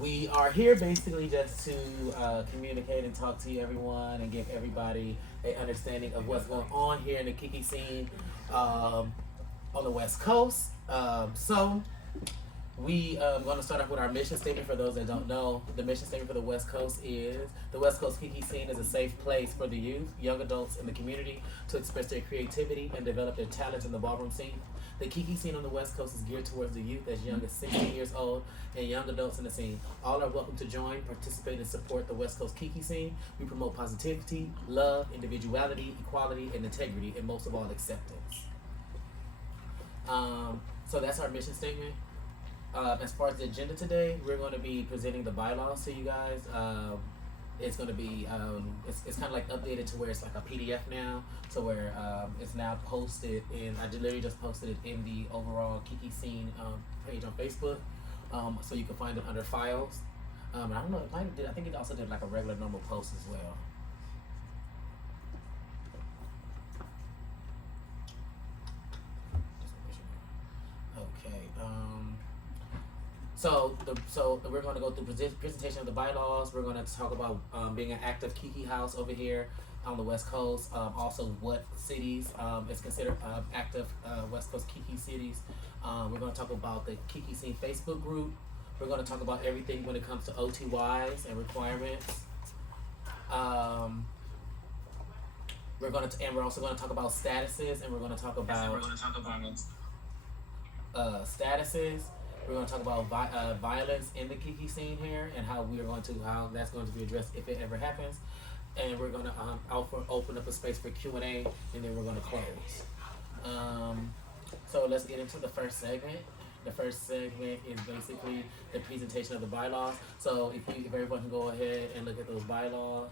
We are here basically just to communicate and talk to everyone and give everybody a understanding of what's going on here in the Kiki scene um, on the West Coast. We going to start off with our mission statement. For those that don't know, the mission statement for the West Coast is: the West Coast Kiki scene is a safe place for the youth, young adults in the community to express their creativity and develop their talents in the ballroom scene. The Kiki scene on the West Coast is geared towards the youth as young as 16 years old and young adults in the scene. All are welcome to join, participate, and support the West Coast Kiki scene. We promote positivity, love, individuality, equality, and integrity, and most of all, acceptance. So that's our mission statement. As far as the agenda today, we're going to be presenting the bylaws to you guys. It's going to be it's kind of like updated to where it's like a PDF now, to where it's now posted, and I literally just posted it in the overall Kiki scene page on Facebook, so you can find it under files. I don't know, it might did. I think it also did like a regular normal post as well. Okay. So we're going to go through presentation of the bylaws. We're going to talk about being an active Kiki house over here on the West Coast. Also, what cities is considered active West Coast Kiki cities. We're going to talk about the Kiki Scene Facebook group. We're going to talk about everything when it comes to OTYs and requirements. We're also going to talk about statuses, and we're going to talk about statuses. We're going to talk about violence in the Kiki scene here, and how that's going to be addressed if it ever happens. And we're going to open up a space for Q&A, and then we're going to close. So let's get into the first segment. The first segment is basically the presentation of the bylaws. So if everyone can go ahead and look at those bylaws.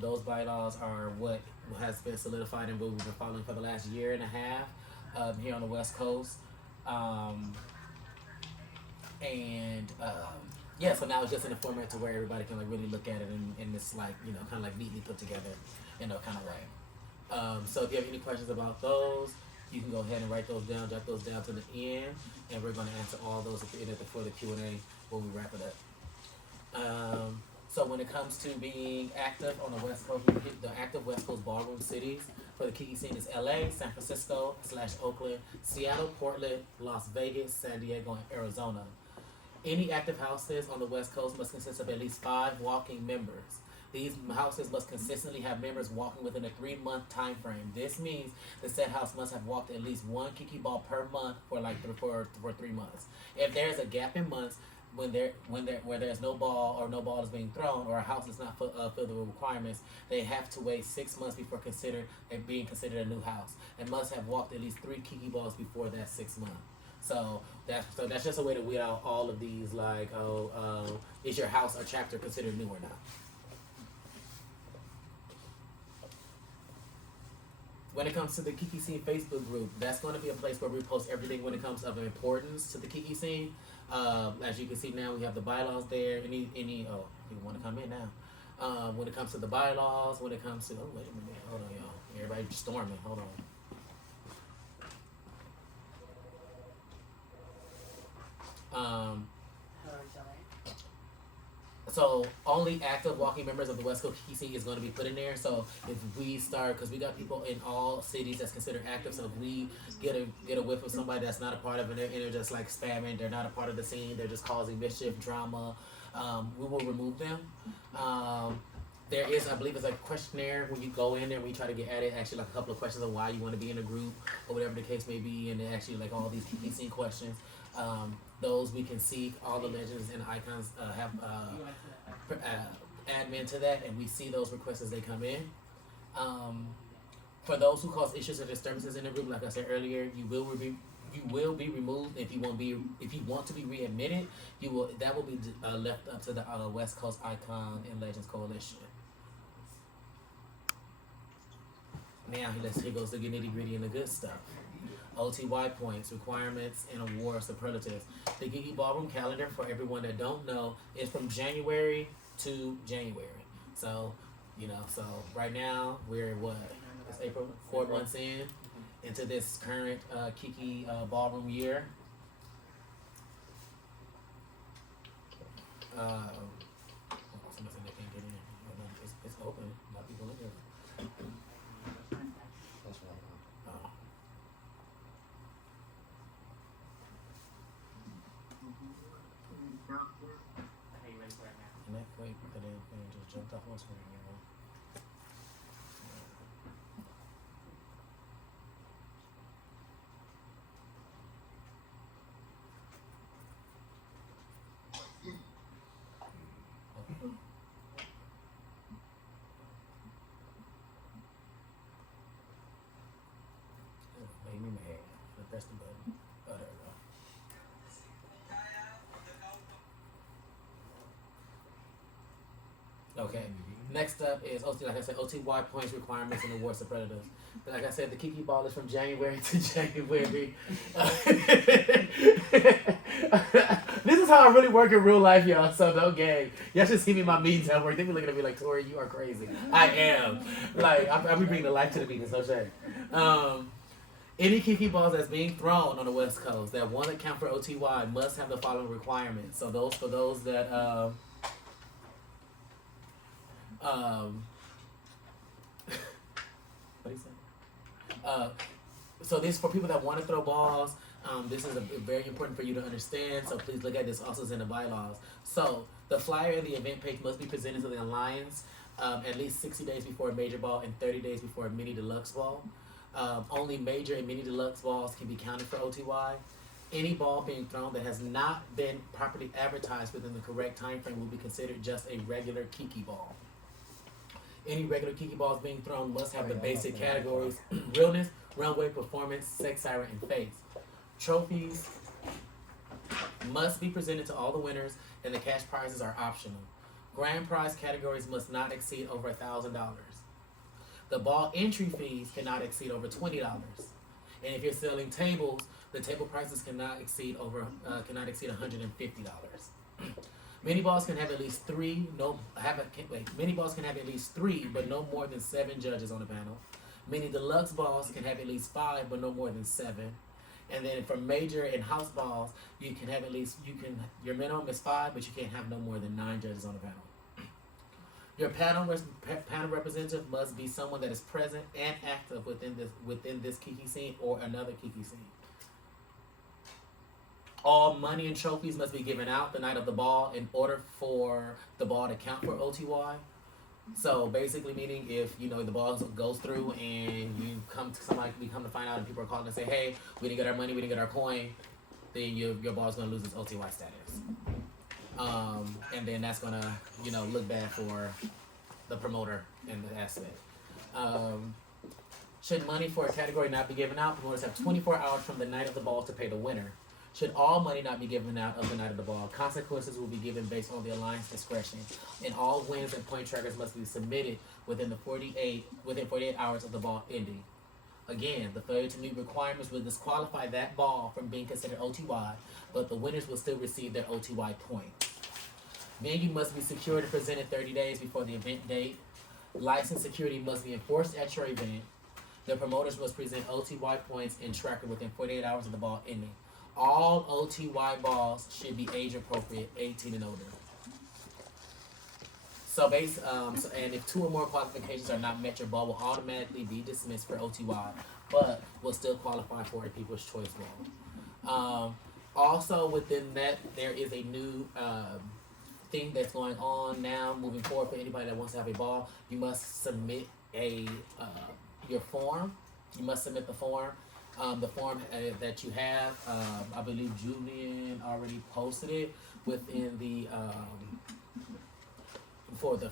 Those bylaws are what has been solidified and what we've been following for the last year and a half here on the West Coast. Yeah, so now it's just in a format to where everybody can like really look at it in this like, kind of like neatly put together in a kind of way. So if you have any questions about those, you can go ahead and write those down, jot those down to the end, and we're going to answer all those at the end for the Q&A when we wrap it up. So when it comes to being active on the West Coast, the active West Coast ballroom cities for the Kiki scene is LA, San Francisco / Oakland, Seattle, Portland, Las Vegas, San Diego, and Arizona. Any active houses on the West Coast must consist of at least 5 walking members. These houses must consistently have members walking within a 3-month time frame. This means the said house must have walked at least 1 Kiki ball per month for 3 months. If there is a gap in months where there's no ball or no ball is being thrown, or a house is not filled with requirements, they have to wait 6 months before being considered a new house, and must have walked at least 3 Kiki balls before that 6 month. So that's just a way to weed out all of these, like, is your house or chapter considered new or not? When it comes to the Kiki Scene Facebook group, that's going to be a place where we post everything when it comes of importance to the Kiki Scene. As you can see now, we have the bylaws there. You want to come in now? When it comes to the bylaws, when it comes to wait a minute, hold on, y'all. Everybody storming. Hold on. So only active walking members of the West Coast Kiki is going to be put in there. So if we start, because we got people in all cities that's considered active, so if we get a whiff of somebody that's not a part of it and they're just like spamming, they're not a part of the scene, they're just causing mischief, drama, we will remove them. There is, I believe, it's like a questionnaire when you go in there and we try to get at it, actually like a couple of questions of why you want to be in a group or whatever the case may be, and actually like all these Kiki scene questions. Those we can see, all the legends and icons have admin to that, and we see those requests as they come in. For those who cause issues or disturbances in the group, like I said earlier, you will be removed. If you want to be readmitted, that will be left up to the West Coast Icon and Legends Coalition. Now here goes the nitty gritty and the good stuff. OTY points, requirements, and award superlatives. The Kiki Ballroom calendar, for everyone that don't know, is from January to January. So, so right now we're it's April, 4 months into this current Kiki Ballroom year. Somebody said they can't get in. It's open. A lot of people in here. That's what I know. Oh. And that quick, because they just jumped off my screen, you know. Made me mad. I pressed the button. Oh, there we go. Okay. Next up is like I said, OTY points requirements and awards to predators. Like I said, the Kiki ball is from January to January. This is how I really work in real life, y'all. So no game. Y'all should see me in my meetings at work. They be looking at me like, Tori, you are crazy. I am. Like I be bringing the life to the meetings. No shame. Any Kiki balls that's being thrown on the West Coast that want to count for OTY must have the following requirements. So those for those that what do you say? So this is for people that want to throw balls. This is very important for you to understand. So please look at this. Also is in the bylaws. So the flyer and the event page must be presented to the alliance at least 60 days before a major ball and 30 days before a mini deluxe ball. Only major and mini deluxe balls can be counted for OTY. Any ball being thrown that has not been properly advertised within the correct time frame will be considered just a regular Kiki ball. Any regular Kiki balls being thrown must have the basic categories: realness, runway, performance, sex siren, and face. Trophies must be presented to all the winners, and the cash prizes are optional. Grand prize categories must not exceed over $1,000. The ball entry fees cannot exceed over $20. And if you're selling tables, the table prices cannot exceed $150. Mini balls can have at least three, mini balls can have at least 3, but no more than 7 judges on the panel. Mini deluxe balls can have at least 5, but no more than 7. And then for major and house balls, you can have your minimum is 5, but you can't have no more than 9 judges on the panel. Your panel representative must be someone that is present and active within this Kiki scene or another Kiki scene. All money and trophies must be given out the night of the ball in order for the ball to count for OTY. So basically, meaning if the ball goes through and we come to find out and people are calling and say, "Hey, we didn't get our money, we didn't get our coin," then your ball's gonna lose its OTY status. And then that's gonna look bad for the promoter in the aspect. Should money for a category not be given out, promoters have 24 hours from the night of the ball to pay the winner. Should all money not be given out of the night of the ball, consequences will be given based on the alliance discretion, and all wins and point trackers must be submitted within 48 hours of the ball ending. Again, the failure to meet requirements will disqualify that ball from being considered OTY, but the winners will still receive their OTY points. Venue must be secured and presented 30 days before the event date. License security must be enforced at your event. The promoters must present OTY points and tracker within 48 hours of the ball ending. All OTY balls should be age appropriate, 18 and older. So and if 2 or more qualifications are not met, your ball will automatically be dismissed for OTY, but will still qualify for a People's Choice ball. Also within that, there is a new thing that's going on now, moving forward. For anybody that wants to have a ball, you must submit your form. You must submit the form. The form that you have, I believe Julian already posted it within the for the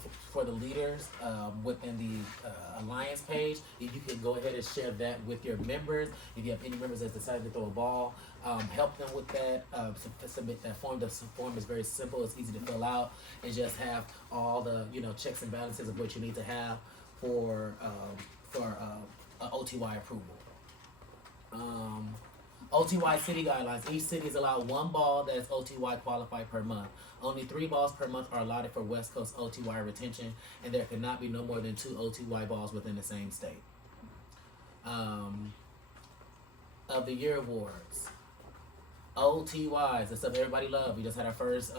leaders within the alliance page. If you can go ahead and share that with your members. If you have any members that decided to throw a ball, help them with that. Submit that form. The form is very simple. It's easy to fill out, and just have all the checks and balances of what you need to have for OTY approval. OTY city guidelines. Each city is allowed 1 ball that is OTY qualified per month. Only 3 balls per month are allotted for West Coast OTY retention, and there cannot be no more than 2 OTY balls within the same state. Of the year awards. OTYs, that's stuff everybody loves. We just had our first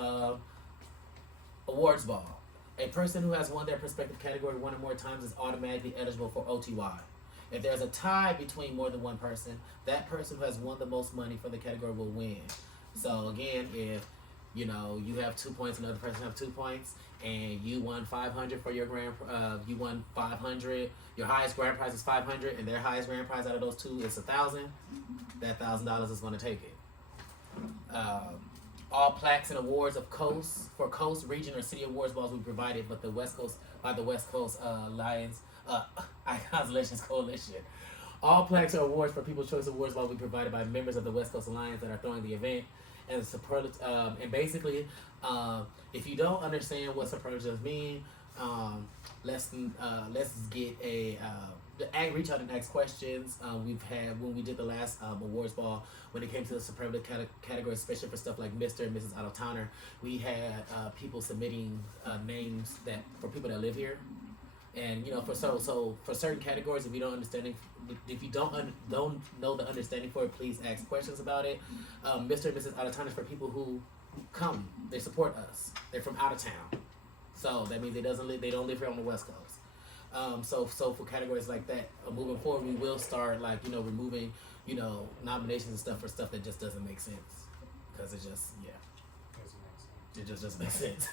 Awards ball. A person who has won their respective category one or more times is automatically eligible for OTY. If there's a tie between more than one person, that person who has won the most money for the category will win. So again, if you have 2 points, another person have 2 points, and you won 500 for your you won 500. Your highest grand prize is 500, and their highest grand prize out of those two is 1,000. That $1,000 is going to take it. All plaques and awards of coast region, or city awards balls will be provided, but the West Coast Lions Icons Legends Coalition. All plaques or awards for People's Choice Awards will be provided by members of the West Coast Alliance that are throwing the event. And and basically, if you don't understand what superlatives mean, let's get reach out and ask questions. We've had, when we did the last awards ball, when it came to the superlative category, especially for stuff like Mr. and Mrs. Out of Towner, we had people submitting names that for people that live here. And for certain categories, if you don't know the understanding for it, please ask questions about it. Mr. and Mrs. Out of Town is for people who come, they support us, they're from out of town, so that means they don't live here on the West Coast. So for categories like that, moving forward, we will start removing nominations and stuff for stuff that just doesn't make sense, because it just doesn't make sense.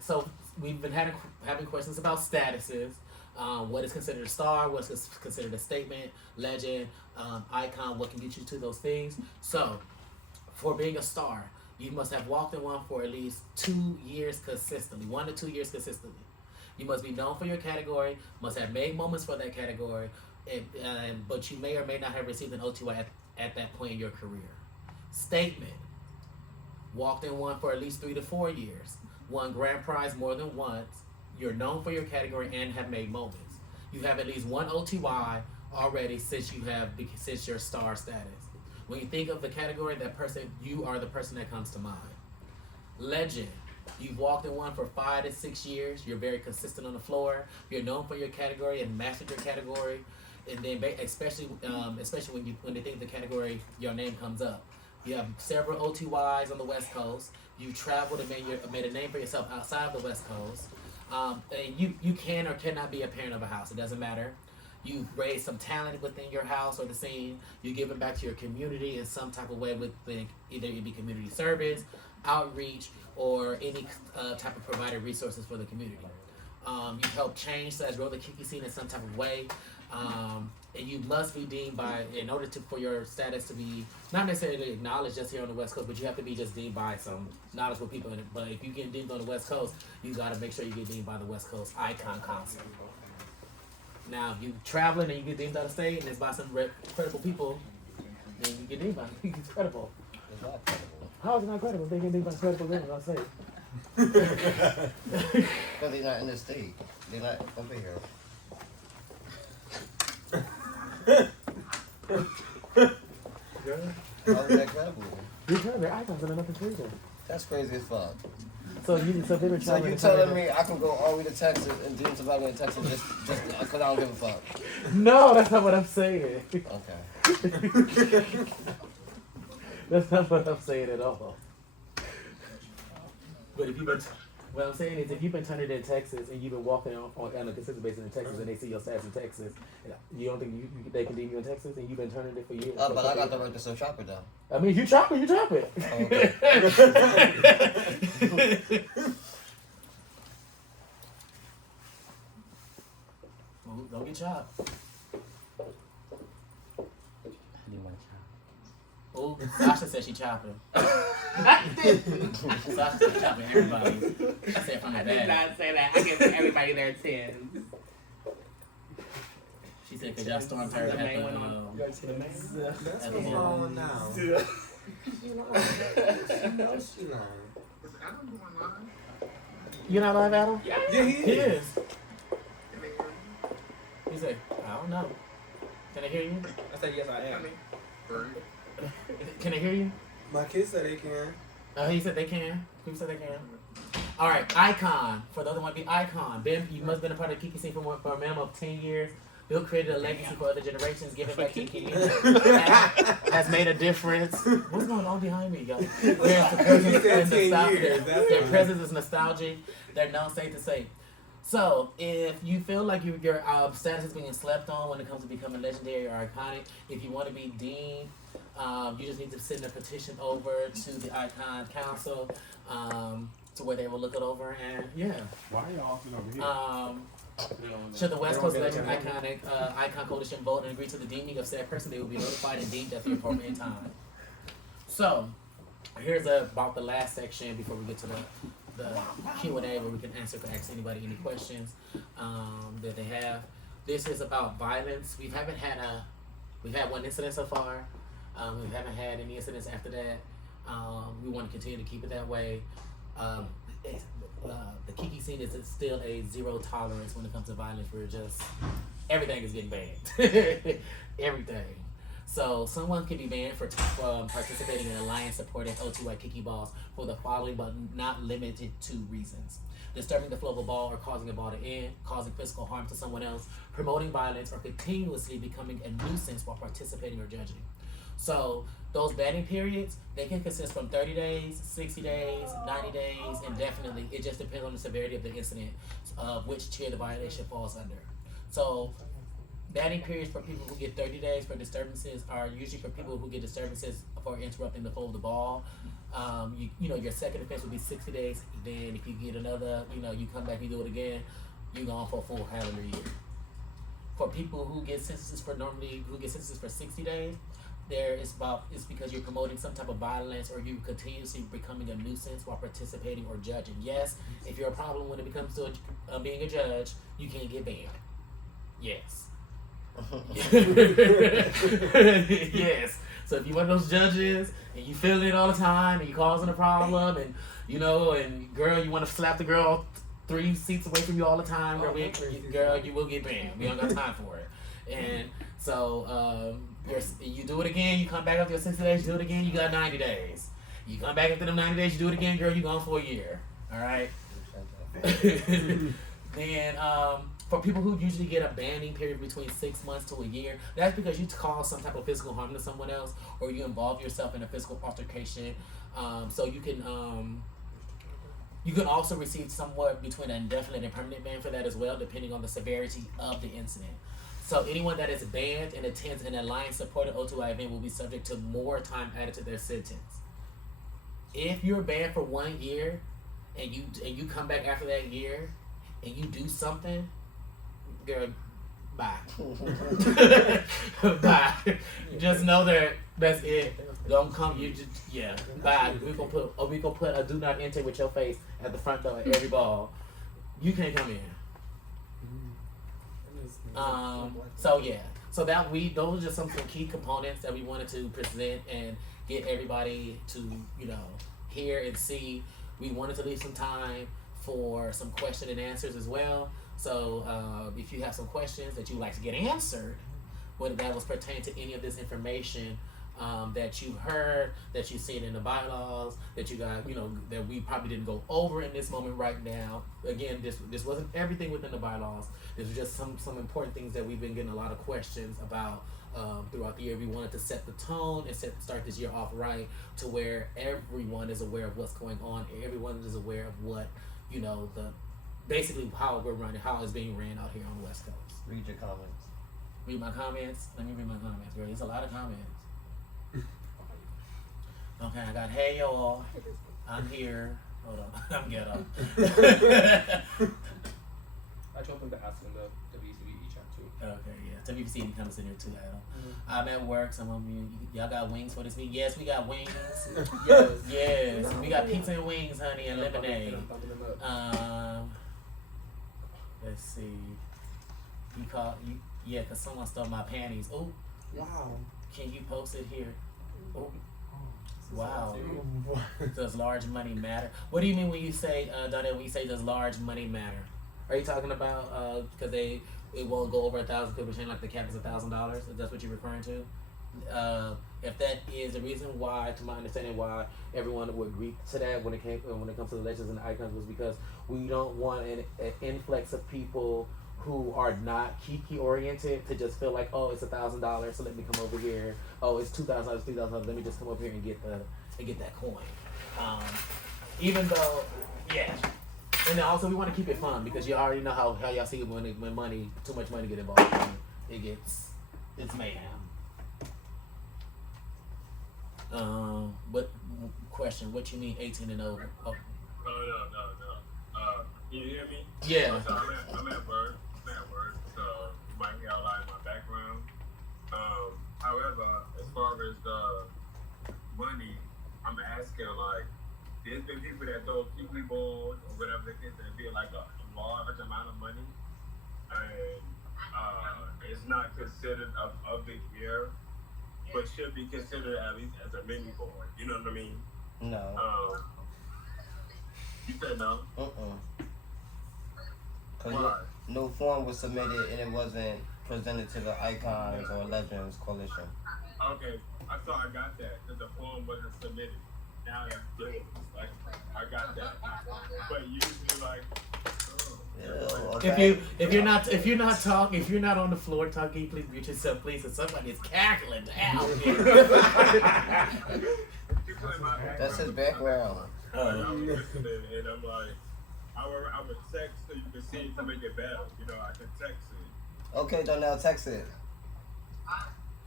So we've been having questions about statuses. What is considered a star? What's considered a statement, legend, icon? What can get you to those things? So, for being a star, you must have walked in one for at least 2 years consistently, 1 to 2 years consistently. You must be known for your category, must have made moments for that category, but you may or may not have received an OTY at that point in your career. Statement: walked in one for at least 3 to 4 years, won grand prize more than once, you're known for your category and have made moments. You have at least 1 OTY already since your star status. When you think of the category, that person, you are the person that comes to mind. Legend: you've walked in one for 5 to 6 years. You're very consistent on the floor. You're known for your category and mastered your category. And then, especially when they think of the category, your name comes up. You have several OTYs on the West Coast. You've traveled and made a name for yourself outside of the West Coast. And you can or cannot be a parent of a house. It doesn't matter. You've raised some talent within your house or the scene. You're giving back to your community in some type of way with either it be community service, outreach, or any type of provided resources for the community. You help change / grow the Kiki scene in some type of way. And you must be deemed in order for your status to be not necessarily acknowledged just here on the West Coast, but you have to be just deemed by some knowledgeable people. But if you get deemed on the West Coast, you got to make sure you get deemed by the West Coast Icon Council. Now, if you're traveling and you get deemed out of state and it's by some credible people, then you get deemed by it's credible. It's not credible. How is it not credible? They get deemed by credible people out of state. Because they're not in the state. They're not over here. How is that credible? Because their icons are nothing crazy. That's crazy as fuck. So you telling me I can go all the way to Texas and deem somebody in Texas just because I don't give a fuck? No, that's not what I'm saying. Okay. That's not what I'm saying at all. But what I'm saying is, if you've been turning in Texas and you've been walking on a consistent basis in Texas and they see your stats in Texas, you don't think they can deem you in Texas and you've been turning it for years? But I got the right to still chop it though. I mean, you chop it. Oh, okay. Well, don't get chopped. Oh, Sasha said she chopping. Sasha said she chopping everybody. I said from the I back. did not say that. I give everybody their 10s. She said because y'all stormed her at the That's what's wrong now. You not live, Adam? Yeah, he He is. is. He said, I don't know. Can I hear you? I said, yes, I am. Can I hear you? My kids said they can. He said they can. People said they can. All right, icon. For the other one, be icon. Ben, you must have been a part of the Kiki scene for a minimum of 10 years. Bill created a legacy for other generations, giving back to Kiki. Has made a difference. What's going on behind me, y'all? Their presence is nostalgic. They're known safe to say. So, if you feel like your status is being slept on when it comes to becoming legendary or iconic, if you want to be deemed, you just need to send a petition over to the Icon Council to where they will look it over and Why are y'all often over here? should the West Coast Legend Icon Coalition vote and agree to the deeming of said person, they will be notified and deemed at the appropriate time. So, here's about the last section before we get to the Q&A where we can ask anybody any questions that they have. This is about violence. We've had one incident so far. We haven't had any incidents after that. We want to continue to keep it that way. The Kiki scene is still a zero tolerance when it comes to violence. Everything is getting banned. Everything. So someone can be banned for participating in alliance supporting O2Y Kiki balls for the following but not limited to reasons: disturbing the flow of a ball or causing a ball to end, causing physical harm to someone else, promoting violence, or continuously becoming a nuisance while participating or judging. So those banning periods, they can consist from 30 days, 60 days, 90 days, indefinitely. It just depends on the severity of the incident, of which tier the violation falls under. So banning periods for people who get 30 days for disturbances are usually for people who get disturbances for interrupting the flow of the ball. Your second offense would be 60 days. Then if you get another, you come back, you do it again, you're gone for a full calendar year. For people who get sentences for 60 days, it's because you're promoting some type of violence or you continuously becoming a nuisance while participating or judging. Yes, if you're a problem when it comes to being a judge, you can't get banned. Yes. Yes. So if you're one of those judges and you feel it all the time and you're causing a problem and girl, you want to slap the girl 3 seats away from you all the time, girl, you will get banned. We don't got time for it. And so you do it again, you come back after your 60 days, you do it again, you got 90 days. You come back after them 90 days, you do it again, girl, you gone for a year. All right. Then for people who usually get a banning period between 6 months to a year, that's because you cause some type of physical harm to someone else or you involve yourself in a physical altercation. So you can also receive somewhat between an indefinite and permanent ban for that as well, depending on the severity of the incident. So anyone that is banned and attends an alliance supported O2I event will be subject to more time added to their sentence. If you're banned for 1 year and you come back after that year and you do something, girl, bye. Bye. Just know that's it. Don't come. Bye. We gonna put a do not enter with your face at the front door at every ball. You can't come in. So those are just some key components that we wanted to present and get everybody to hear and see. We wanted to leave some time for some question and answers as well. So if you have some questions that you'd like to get answered, whether that was pertaining to any of this information that you heard, that you seen in the bylaws, that you got, that we probably didn't go over in this moment right now. Again, this wasn't everything within the bylaws. This was just some important things that we've been getting a lot of questions about throughout the year. We wanted to set the tone and start this year off right to where everyone is aware of what's going on. Everyone is aware of what, basically how we're running, how it's being ran out here on the West Coast. Read your comments. Read my comments? Let me read my comments, girl. There's a lot of comments. Okay, I got, hey y'all, I'm here. Hold on, I'm ghetto. I told them to ask them the WCB chat too. Okay, yeah. WCB comes in here too, Adam. I'm at work. Some of y'all got wings for this week? Yes, we got wings. Yes. We got pizza and wings, honey, and lemonade. Let's see. Because someone stole my panties. Oh, Wow. can you post it here? Oh. Wow. Does large money matter? What do you mean when you say, Donnell, when you say does large money matter? Are you talking about because it won't go over 1,000 because we're saying like the cap is $1,000? If that's what you're referring to? If that is the reason why, to my understanding, why everyone would agree to that when it comes to the legends and the icons was because we don't want an influx of people who are not Kiki oriented to just feel like, oh, it's $1,000, so let me come over here. Oh, it's $2,000, $3,000. Let me just come over here and get that coin. Even though, yeah. And then also we want to keep it fun because you already know how y'all see it when too much money get involved. It's mayhem. What question? What you mean 18 and over? Oh. No. Can you hear me? Yeah. So I'm at work. So you might hear a lot in my background. However, as far as the money, I'm asking like, there's been people that throw Kiki balls or whatever the case, and it be like a large amount of money, and it's not considered a big year, but should be considered at least as a mini board. You know what I mean? No. You said no? Because no form was submitted and it wasn't presented to the Icons or Legends Coalition. Okay, I thought I got that because the form wasn't submitted. Now it's good. Like I got that, but usually like. Okay. If you're not on the floor talking, please mute yourself, please. And somebody is cackling down here. That's his background. I'm listening and I'm like, I would text so you can see it to make it better. You know, I can text it. Okay, then now text it.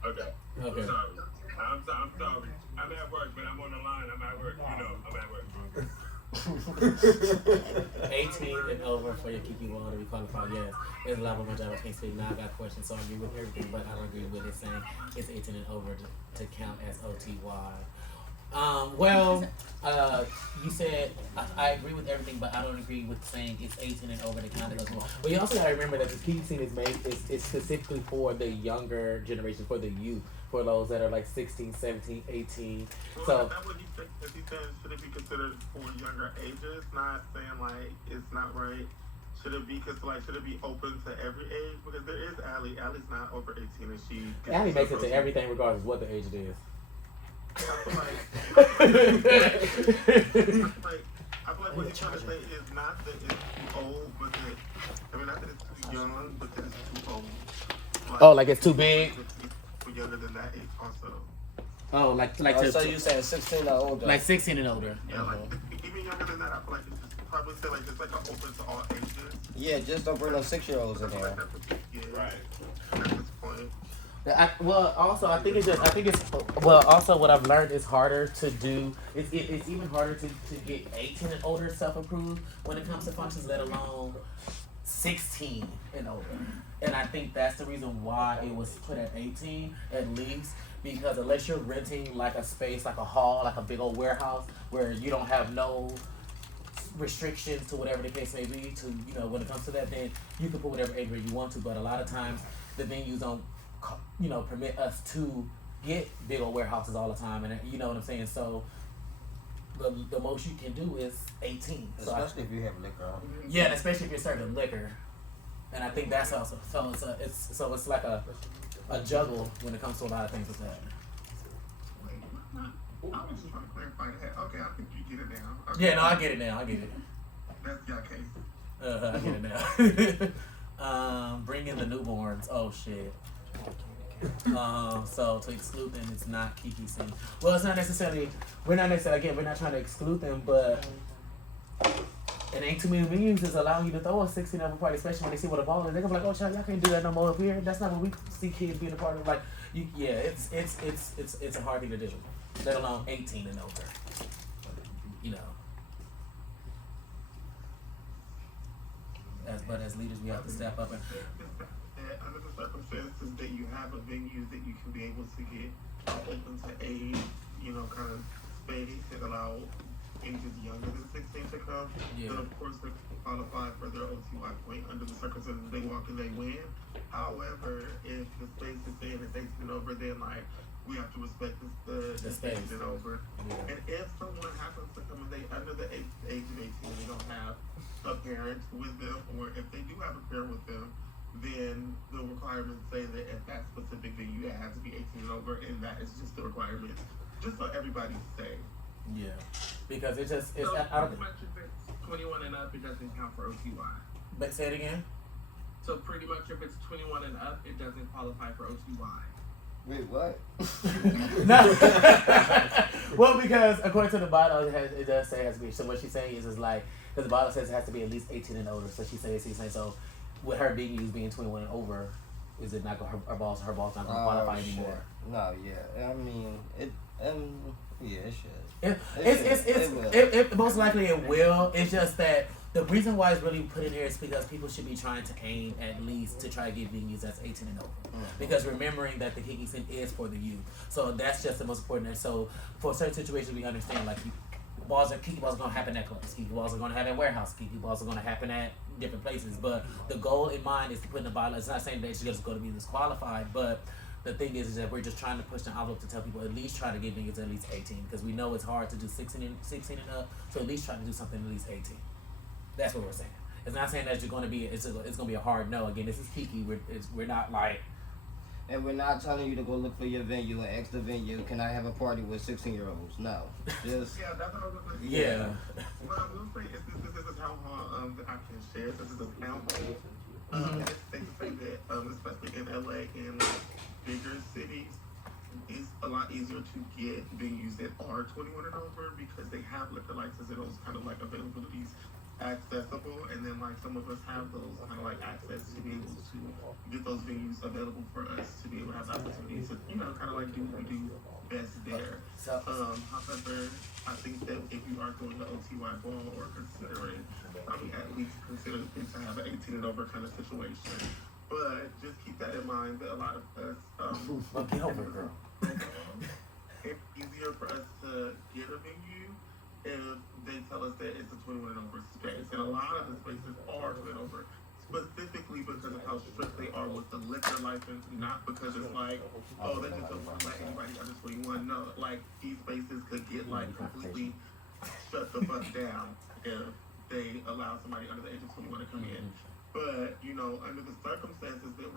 Okay. I'm sorry. I'm sorry. I'm at work, but I'm on the line. I'm at work. You know, I'm at work. 18 and over for your Kiki wall to be qualified. Yes, there's a lot of my job. I can't speak now. I got questions, so I agree with everything, but I don't agree with it saying it's 18 and over to count as OTY. You said I agree with everything, but I don't agree with saying it's 18 and over to count as OTY. But you also got to remember that the Kiki scene is specifically for the younger generation, for the youth, for those that are like 16, 17, 18. Well, So is that what he said? Is he saying should it be considered for younger ages? Not saying like it's not right. Should it be should it be open to every age? Because there is Allie. Allie's not over 18 and she. Allie makes it to everything regardless of what the age it is. I feel like what he's trying to say is not that it's too old, but that not that it's too young, but that it's too old. Like it's too big. For younger than that age also. So you saying 16 or older? Like 16 and older. Yeah, even younger than that, I feel like it's just probably say like it's like an open to all ages. Yeah, just don't bring no 6-year-olds in I feel there. like that's a big deal. Right. At this point. Also what I've learned is harder to do. It's even harder to get 18 and older self-approved when it comes to functions, let alone 16 and older. And I think that's the reason why it was put at 18 at least, because unless you're renting like a space, like a hall, like a big old warehouse where you don't have no restrictions to whatever the case may be, to, you know, when it comes to that, then you can put whatever age grade you want to. But a lot of times the venues don't, you know, permit us to get big old warehouses all the time, and you know what I'm saying. So the most you can do is 18. Especially if you have liquor on. Yeah, and especially if you're serving liquor. And I think that's also it's like a juggle when it comes to a lot of things with that. I was just trying to clarify that. Okay, I think you get it now. Okay. Yeah, no, I get it now. I get it. That's your case. I get it now. Bring in the newborns. Oh shit. So to exclude them, it's not Kiki scene. Well, it's not necessarily. We're not trying to exclude them, but it ain't too many venues that's allowing you to throw a 16 over party, especially when they see what a ball is. They're gonna be like, oh, child, y'all can't do that no more up here. That's not what we see kids being a part of. Like, it's a hard thing to do, let alone 18 and over. You know. As leaders, we have to step up and. Under the circumstances that you have a venue that you can be able to get open to age, you know, kind of space and allow ages younger than 16 to come, then of course they qualify for their OTY point under the circumstances they walk and they win. However, if the space is saying it's 18 and over, then like we have to respect the space and over. Yeah. And if someone happens to come and they under the age of 18 and they don't have a parent with them, or if they do have a parent with them, then the requirements say that at that specific venue it has to be 18 and over, and that is just the requirement, just so everybody's safe. Yeah, because it's just I don't think 21 and up, it doesn't count for OTY. But say it again. So pretty much if it's 21 and up, it doesn't qualify for OTY. Wait, what? No. Well, because according to the bylaws, it does say it has to be. So what she's saying is like, because the bylaw says it has to be at least 18 and older. So she's saying so. With her being used being 21 and over, is it not going her ball's not going to qualify anymore? No, yeah. I mean, it. Yeah, it should. It most likely it will. It's just that the reason why it's really put in here is because people should be trying to aim at least to try to get venues that's 18 and over. Mm-hmm. Because remembering that the Kiki scene is for the youth, so that's just the most important. So for certain situations, we understand like Kiki balls are going to happen at clubs. Kiki balls are going to happen at warehouse. Kiki balls are going to happen at different places. But the goal in mind is to put in the bylaws. It's not saying that she's just going to be disqualified, but the thing is that we're just trying to push the envelope to tell people at least try to get niggas at least 18 because we know it's hard to do 16 and up, so at least try to do something at least 18. That's what we're saying. It's not saying that you're going to be it's going to be a hard no. Again, this is Kiki. We're not like. And we're not telling you to go look for your venue and ask the venue, can I have a party with 16-year-olds? No. Just Yeah, that's what I was going to say. Yeah. What I will say is this is how that I can share. This is a town hall. It's safe to say that, especially in LA and bigger cities, it's a lot easier to get venues that are 21 and over because they have liquor licenses and those kind of like availabilities accessible, and then like some of us have those kind of like access to be able to get those venues available for us to be able to have the opportunity to kind of like do what we do best there. However, I think that if you are going to OTY ball or considering, at least consider it to have an 18 and over kind of situation. But just keep that in mind that a lot of us, Get over it, girl. it's easier for us to get a venue if they tell us that it's a 21 and over space. And a lot of the spaces are 21 and over, specifically because of how strict they are with the liquor license, not because it's like, oh, they just don't want to let anybody under 21. No, like these spaces could get like completely shut the fuck down if they allow somebody under the age of 21 to come in. But, under the circumstances that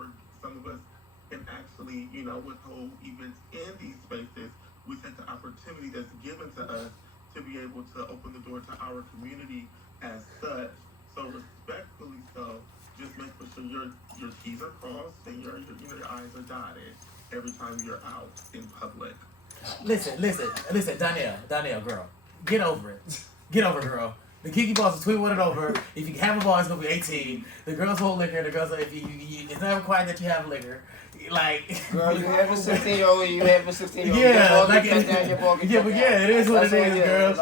some of us can actually, withhold events in these spaces, we take the opportunity that's given to us to be able to open the door to our community as such. So respectfully just make sure your T's are crossed and your I's are dotted every time you're out in public. Listen, Danielle, girl. Get over it. Get over it, girl. The Kiki balls is 21 and over. If you have a ball, it's gonna be 18. The girls hold liquor. The girls, it's not required that you have liquor. Like, girl, you have a 16-year-old, you have a 16-year-old. Yeah, like it is what it is, girl.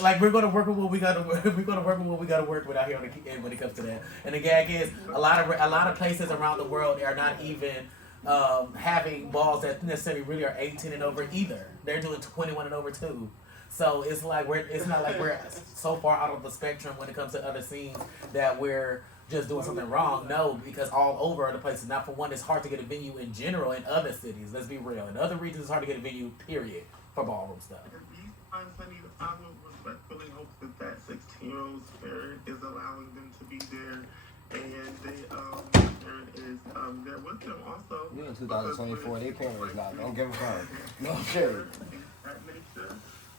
Like we're gonna work with what we gotta work. We're gonna work with what we gotta work with out here when it comes to that. And the gag is a lot of places around the world are not even having balls that necessarily really are 18 and over either. They're doing 21 and over too. So it's like it's not like we're so far out of the spectrum when it comes to other scenes that we're just doing something wrong. No, because all over the places. Now, for one, it's hard to get a venue in general in other cities. Let's be real. In other regions, it's hard to get a venue, period, for ballroom stuff. I would respectfully hope that 16-year-old spirit is allowing them to be there, and parent is there with them also. We're in 2024. They parents now. Don't give a fuck. No shit. That nature.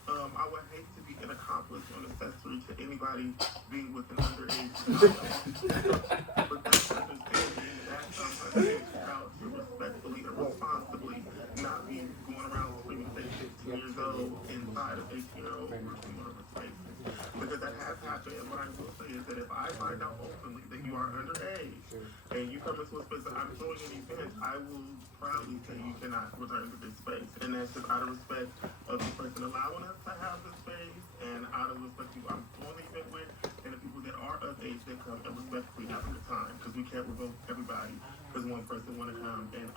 I would hate to be an accomplice or an accessory to anybody being with an underage child. But that's understanding that underage child should respectfully and responsibly not be going around screaming say 15 years old inside of 18-year-old or 21 spaces. Because that has happened, and what I will say is that if I find out openly that you are underage and you come into a space that I'm throwing an event, I will proudly say you cannot return to this space. And that's just out of respect of the person allowing us to have this space, and out of respect to I'm throwing the event with, and the people that are of age that come and respectfully having the time. Because we can't revoke everybody because one person want to come and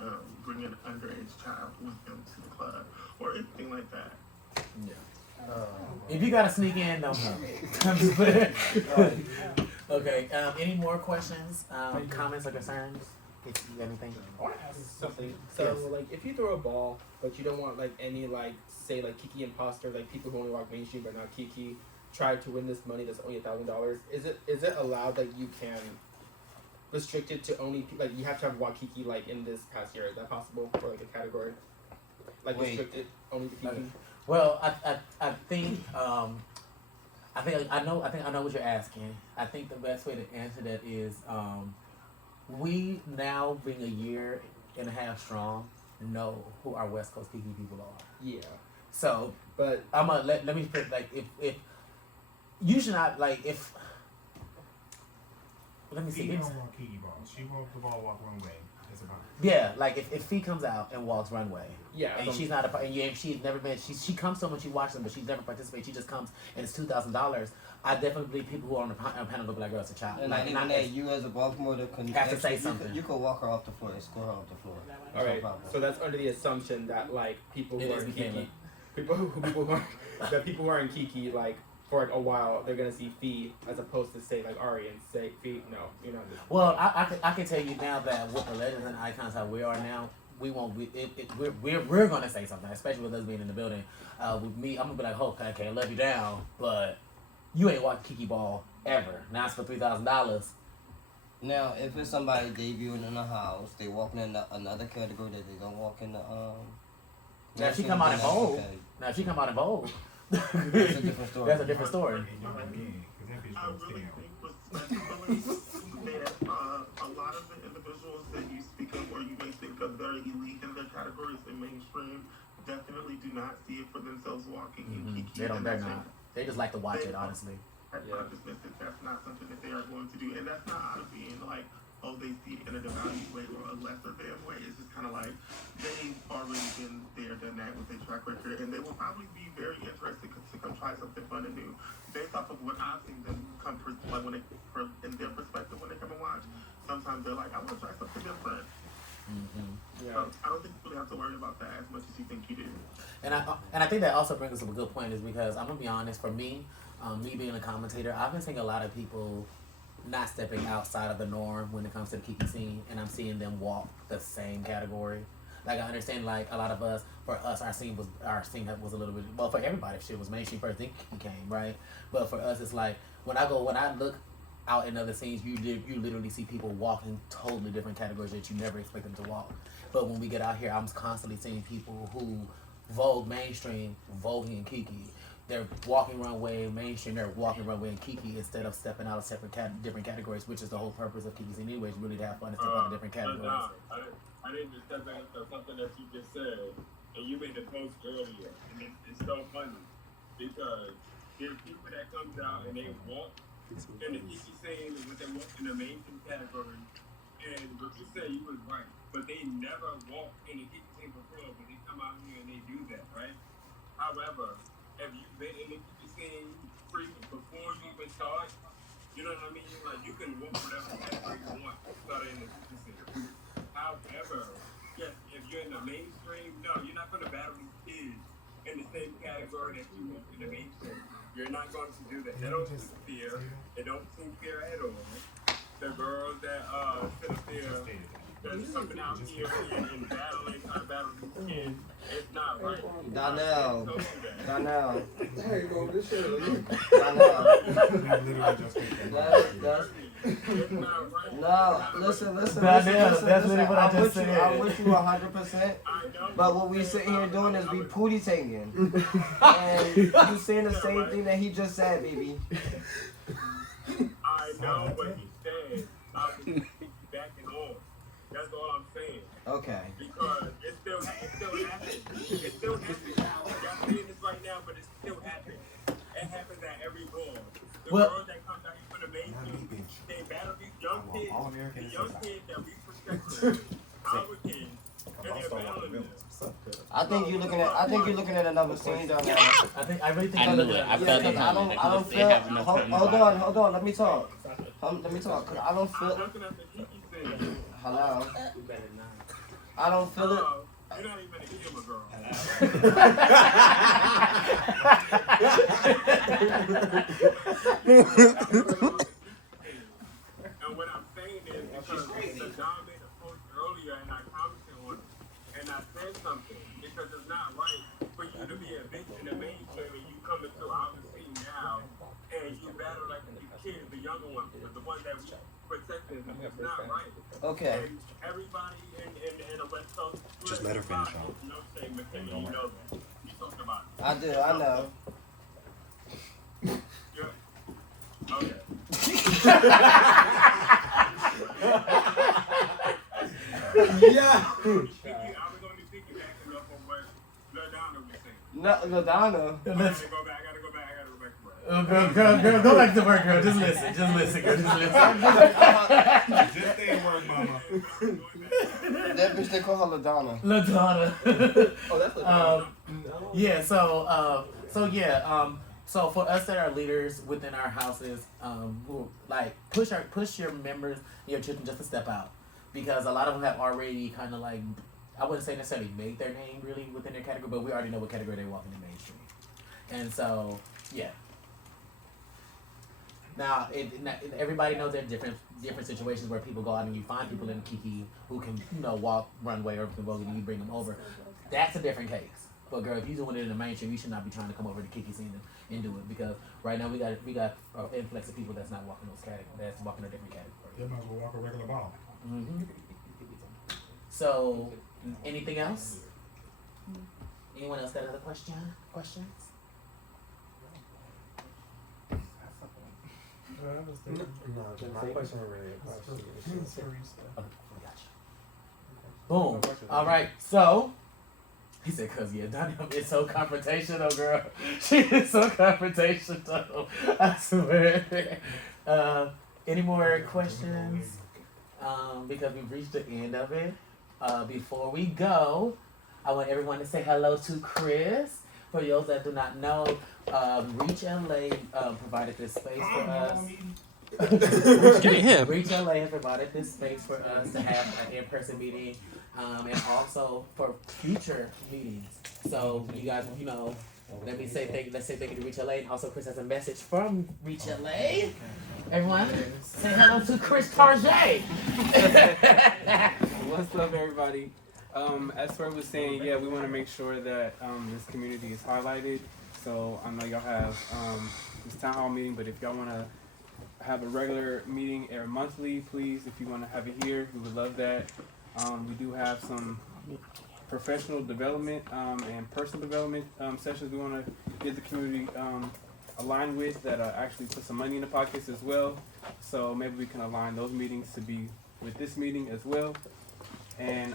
bring an underage child with them to the club or anything like that. Yeah. If you gotta sneak in, don't come. Okay. Any more questions, comments, or concerns? If you got anything? I want to ask something. So, like, if you throw a ball, but you don't want, like, any, like, say, like, Kiki imposters, like, people who only walk mainstream but not Kiki, try to win this money that's only $1,000, is it allowed that you can restrict it to only, like, you have to have Kiki, like, in this past year? Is that possible for, like, a category? Like, restrict it only to Kiki? Well, I think I think I know what you're asking. I think the best way to answer that is we now being a year and a half strong know who our West Coast Kiki people are. Yeah. So, but I'm gonna let me put like if you should not like if let me see. Kiki don't want Kiki ball. She wants the ball walk one way. It's about Yeah, like if Fee comes out and walks runway, yeah, and she's not a and she's never been she comes so when she watches them, but she's never participated. She just comes and it's $2,000. I definitely believe people who are on the panel will be like, "Girl, it's a child." And like, not even that, you as a Baltimore can have to say something. You could walk her off the floor and score her off the floor. All right, so that's under the assumption that like people who are in Kiki, people who are in Kiki like for a while they're gonna see Fee as opposed to say like Ari and say Fee. No, you're not. Well, I can tell you now that with the legends and icons how we are now, we won't. We're gonna say something, especially with us being in the building. With me, I'm gonna be like, "Oh, okay, I can't let you down," but you ain't watched Kiki ball ever. Now it's for $3,000. Now, if it's somebody debuting in the house, they walking in another category that they don't walk in the Now she come out in bold. Now she come out in bold. That's a different story. That's a different story. I really think respectfully that a lot of the individuals that you speak of or you may think of very elite in their categories in mainstream definitely do not see it for themselves walking in Kiki. They don't. They're not. They just like to watch it, honestly. Consciousness that that's not something that they are going to do, and that's not out of being like, oh, they see it in a devalued way or a lesser than way. It's just kind of like they've already been there, done that with their track record, and they will probably be very interested to come try something fun and new based off of what I've seen them come like when they in their perspective when they come and watch. Sometimes they're like, I want to try something different. Mm-hmm. Yeah. So I don't think you really have to worry about that as much as you think you do. And I think that also brings us up a good point is because I'm gonna be honest, for me, me being a commentator, I've been seeing a lot of people not stepping outside of the norm when it comes to the Kiki scene, and I'm seeing them walk the same category. Like I understand, like a lot of us, for us, our scene was a little bit, well, for everybody, shit was mainstream first, then Kiki came, right? But for us, it's like when I look out in other scenes, you literally see people walking totally different categories that you never expect them to walk. But when we get out here, I'm constantly seeing people who vogue mainstream, voguing in Kiki. They're walking runway mainstream, they're walking runway in Kiki instead of stepping out of different categories, which is the whole purpose of Kiki's anyways, really to have fun and step out of different categories. I didn't just step back to something that you just said, and you made a post earlier, and it's so funny, because there's people that comes out and they walk in the Kiki scene, and when they walk in the mainstream category, and what you said, you was right, but they never walk in the Kiki scene before, but they come out here and they do that, right? However, have you been in the Kiki scene before you even start? You know what I mean? Like, you can walk whatever category you want, start in the Kiki scene. However, yes, if you're in the mainstream, no, you're not going to battle these kids in the same category that you walk in the mainstream. You're not going to do that. They don't seem fear. They don't seem fear at all. The girls that sit up there that's coming out here and battling, trying to battle these kids, it's not right. Donnell. There you go, this shit. Donnell. That's It's not right. no, listen. That's literally what I just said. I'm with you 100%. But what we sitting here doing is we pootie taking. And you saying the same thing that he just said, baby. I know what he said. I'll be backing off. That's all I'm saying. Okay. Because it still happens. It still happens. Y'all seeing this right now, but it still happens. It happens at every ball. The girls that come down here for the mainstream, they battle these young kids. The young kids that we protect, our kids, and they're battling them. I think you're looking at another scene down there. I really think I knew it. I felt it. I don't feel. Hold on. Let me talk. Cause I don't feel. Looking at the Kiki thing. Hello. I don't feel it. You're not even a humor girl. And what I'm saying is because the Don made a post earlier and I commented on it and I said something because it's not right for you to be a bitch in the mainstream and you come into our scene now and you battle like the kids, the younger ones, the ones that we protected. It's not right. Okay. And everybody in the West Coast. Just let her finish on. You know what I'm saying? McKinney, you know that. You talked about it. I do. I know. You're Yeah. I was gonna be piggybacking up on what LaDonna was saying. No, LaDonna. I gotta go back. Oh, girl, go back to work, girl. Just listen, girl. Just listen. Just stay at work, mama. That bitch, they call her LaDonna. LaDonna. Oh, that's LaDonna. Yeah. So for us that are leaders within our houses, who like push your members, your children just a step out, because a lot of them have already kind of like, I wouldn't say necessarily made their name really within their category, but we already know what category they walk in the mainstream, and so yeah. Now, everybody knows there are different situations where people go out and you find people in Kiki who can, walk, runway, or can walk and you bring them over. That's a different case. But girl, if you're doing it in the mainstream, you should not be trying to come over to Kiki scene and do it, because right now we got an influx of people that's not walking those categories, that's walking a different category. They might as well walk a regular ball. Mm-hmm. So, anything else? Anyone else got other questions? My question already. Boom. All right. So he said, "Cause Danielle is so confrontational, girl. She is so confrontational. I swear." Any more questions? Because we've reached the end of it. Before we go, I want everyone to say hello to Chris. For those that do not know, Reach LA provided this space for us. Reach LA has provided this space for us to have an in-person meeting, and also for future meetings. So you guys, let's say thank you to Reach LA. And also, Chris has a message from Reach LA. Everyone, say hello to Chris Tarjay. What's up, everybody? As Fred was saying, yeah, we want to make sure that this community is highlighted. So I know y'all have this town hall meeting, but if y'all want to have a regular meeting every monthly, please, if you want to have it here, we would love that. We do have some professional development and personal development sessions we want to get the community aligned with that actually put some money in the pockets as well. So maybe we can align those meetings to be with this meeting as well. And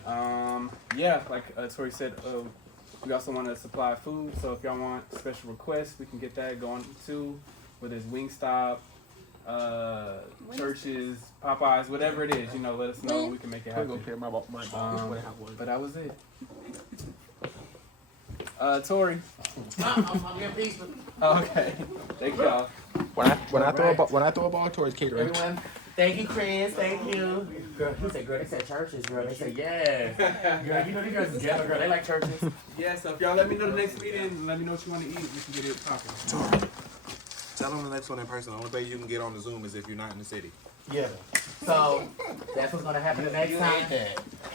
yeah, like Tori said, we also want to supply food. So if y'all want special requests, we can get that going too. Whether it's Wingstop, churches, Popeyes, whatever it is, let us know. We can make it happen. But that was it. Tori. I'm your piece. Okay. Thank y'all. When I throw a ball towards catering. Everyone, thank you, Chris. Thank you. Girl, he said, girl, they said churches, girl. They said, yes. Girl, these girls is ghetto, girl. They like churches. Yeah, so if y'all let me know the next meeting and let me know what you want to eat, we can get it popping. Tell them the next one in person. The only way you can get on the Zoom is if you're not in the city. Yeah. So that's what's gonna happen the next time.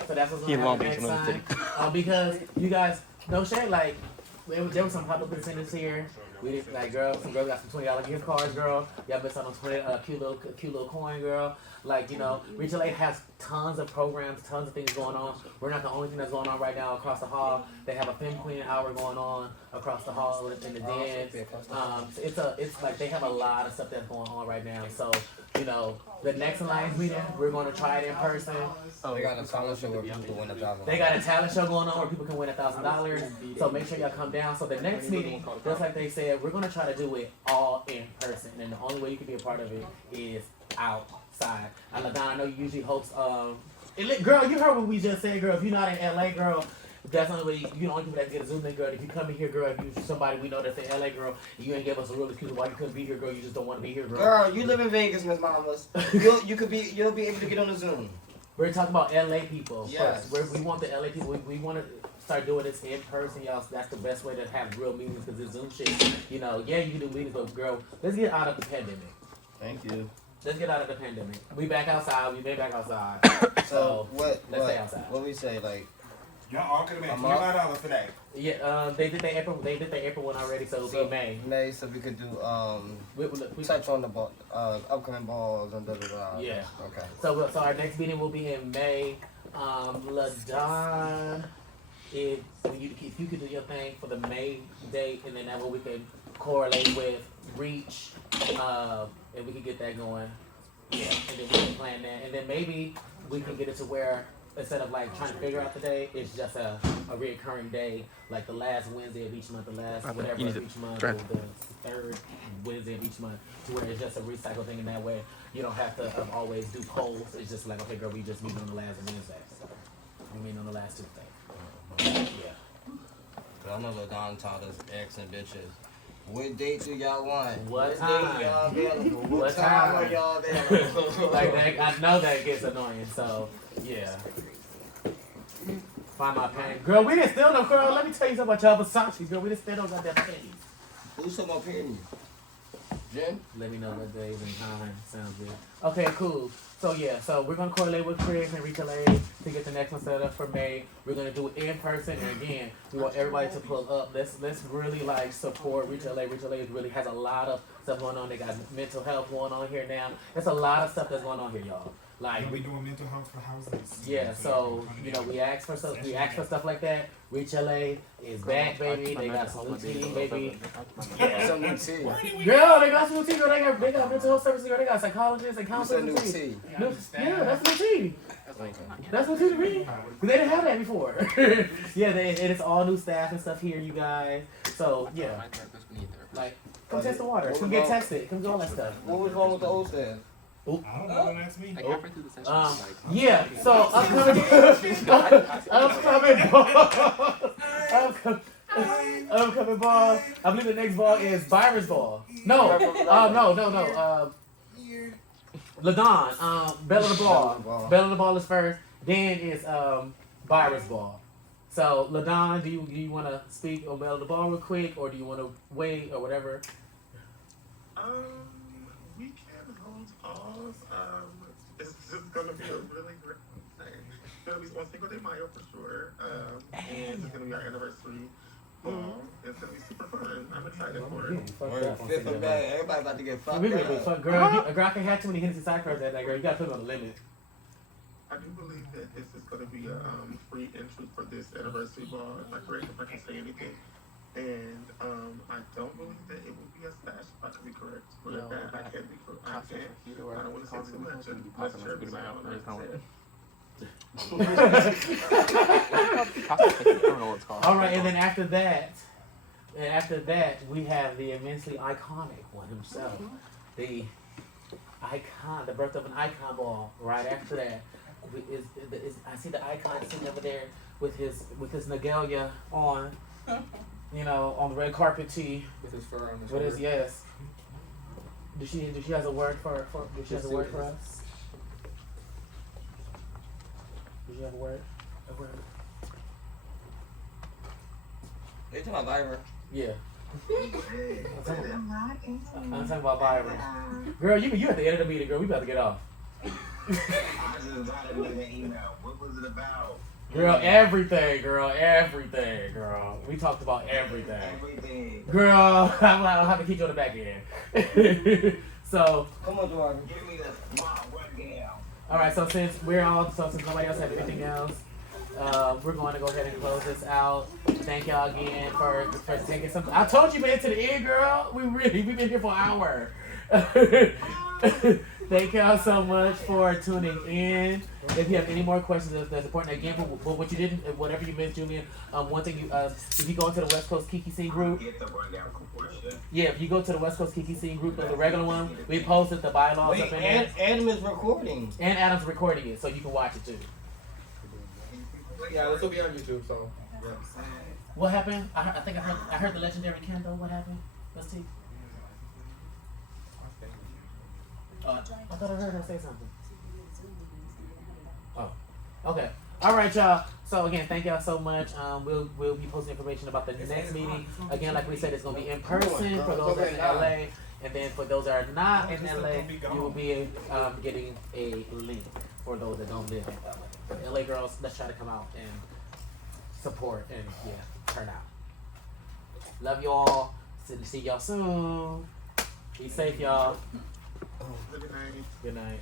So that's what's gonna happen the next time. Because you guys, no shade, like there was some pop-up incentives here. We did, like, some girls got some $20 gift cards, girl. Y'all missed out on cute little coin, girl. Like, Reach LA has tons of programs, tons of things going on. We're not the only thing that's going on right now across the hall. They have a Femme Queen hour going on across the hall in the den. It's like they have a lot of stuff that's going on right now. So, the next Alliance meeting, we're going to try it in person. They got a talent show where people can win $1,000. They got a talent show going on where people can win $1,000. So make sure y'all come down. So the next meeting, just like they said, we're gonna try to do it all in person, and the only way you can be a part of it is outside. And LaDonna, I know you usually host. Girl, you heard what we just said, girl. If you're not in LA, girl, that's the only way. You the only people that get a Zoom in, girl. If you come in here, girl, if you somebody we know that's in LA, girl, and you ain't give us a real excuse why you couldn't be here, girl. You just don't want to be here, girl. Girl, you live in Vegas, Miss Mamas. You'll be able to get on the Zoom. We're talking about LA people yes. first. We want the LA people. We want to start doing this in person, y'all. So that's the best way to have real meetings, because this Zoom shit, yeah, you can do meetings, but girl, let's get out of the pandemic. Thank you. Let's get out of the pandemic. We back outside. We been back outside. So let's stay outside. What we say, like, y'all all could have been $25 for that. Yeah, they did their April one already, so it'll be May. May, so we could do we touch on the ball, upcoming balls and da. Yeah. Okay. So our next meeting will be in May. LaDon, if you could do your thing for the May date, and then that way we can correlate with Reach, and we can get that going. Yeah, and then we can plan that, and then maybe we can get it to where instead of like trying to figure out the day, it's just a reoccurring day, like the last Wednesday of each month, the last whatever of each month, or the third Wednesday of each month, to where it's just a recycle thing. In that way, you don't have to always do polls. It's just like, okay, girl, we just meet on the last Wednesday. We meet on the last Tuesday. Yeah. I know LaDon taught us X and bitches. What date do y'all want? What date time? y'all available? What time time? are y'all available? Like that, I know that gets annoying. So yeah. Find my panties. Girl, we didn't steal no, girl. Let me tell you something about y'all Versace, girl. We didn't steal no goddamn panties. Who's some more panties? Jen? Let me know what days and time. Sounds good. Okay, cool. So yeah, so we're gonna correlate with Chris and Rita Lay to get the next one set up for May. We're gonna do it in person, and again, we want everybody to pull up. Let's really like support Rita Lay. Rita Lay really has a lot of stuff going on. They got mental health going on here now. There's a lot of stuff that's going on here, y'all. Like we doing mental health for houses. yeah, so you know we ask for stuff. We ask for stuff like that. Reach LA is back, baby. They got some new tea, baby. Yeah, some new tea. Girl, they got some new tea. Girl, they got mental health services. Girl, they got psychologists and counselors. New tea. Yeah, that's new tea. That's new tea to me. They didn't have that before. Yeah, it is all new staff and stuff here, you guys. So yeah, like come test the water. Come get tested. Come do all that stuff. What was wrong with the old staff? I don't know. Don't ask me. Like halfway through the session, Yeah, so upcoming ball. I believe the next ball is Byron's ball. No. LaDon, Bell of the Ball. Bell of the Ball is first. Then is Byron's ball. So LaDon, do you want to speak on Bell of the Ball real quick, or do you want to wait or whatever? We can hold pause. It's just gonna be a really great thing. It's gonna be on Cinco de Mayo for sure. And it's gonna be our anniversary ball. It's gonna be super fun. I'm excited for it. Fifth of May. Everybody about to get fucked We up. fuck, girl. A girl can't have too many Hennessy side cards that night, girl. You gotta put it on the limit. I do believe that this is gonna be a free entry for this anniversary ball. If I can say anything. And I don't believe that it will be a stash. If I can be correct, but No, I can't be correct. I don't want to say too much. And let's share this out. All right, and then after that, we have the immensely iconic one himself, the icon, the birth of an icon ball. Right after that, I see the icon sitting over there with his Nagalia on. You know, on the red carpet tee With his fur on his with his shoulder. yes. Does she has a word for does she has a word for us? Does she have a word? A word? They talking about Byron. Yeah. I'm talking about Byron. Girl, you at the end of the meeting, girl. We about to get off. I just got it in the email. What was it about? Girl, everything, girl. We talked about everything. Everything. Girl, I'll have to keep you on the back end. So, come on, Jordan. Give me the small rundown. All right. So since nobody else have anything else, we're going to go ahead and close this out. Thank y'all again for taking some. I told you, man, to the end, girl. We've been here for an hour. Thank y'all so much for tuning in. If you have any more questions that's important, again, what you didn't, whatever you missed, Julian, one thing if you go into the West Coast Kiki Scene group, yeah, if you go to the West Coast Kiki Scene group, the regular one, we posted the bylaws up in there. Adam is recording. And Adam's recording it, so you can watch it too. Yeah, this will be on YouTube, so. Yeah. What happened? I heard the legendary Kendall. What happened? Let's see. I thought I heard her say something. Oh, okay. All right, y'all. So again, thank y'all so much. We'll be posting information about the next meeting. Again, like we said, it's gonna be in person for those that are in LA, and then for those that are not in LA, you will be getting a link for those that don't live in LA. For the LA girls, let's try to come out and support and turn out. Love y'all. See y'all soon. Be safe, y'all. Good night. Good night.